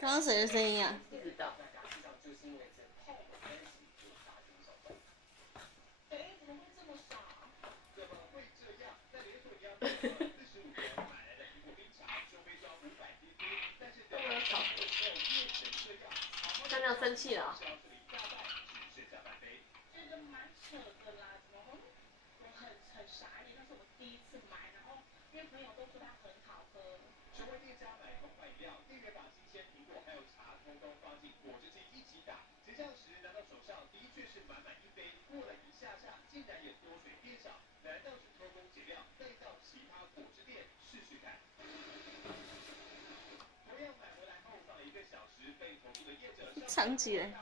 刚刚谁的声音啊？不知道。香香生气了。成为店家买同款饮料，店员把新鲜苹果还有茶通通放进果汁机一起打，结账时拿到手上的确是满满一杯，过了一下下，竟然也脱水变少，难道是偷工减料？带到其他果汁店试试看。同样买回来后放了1个小时，被投诉的业者藏起来。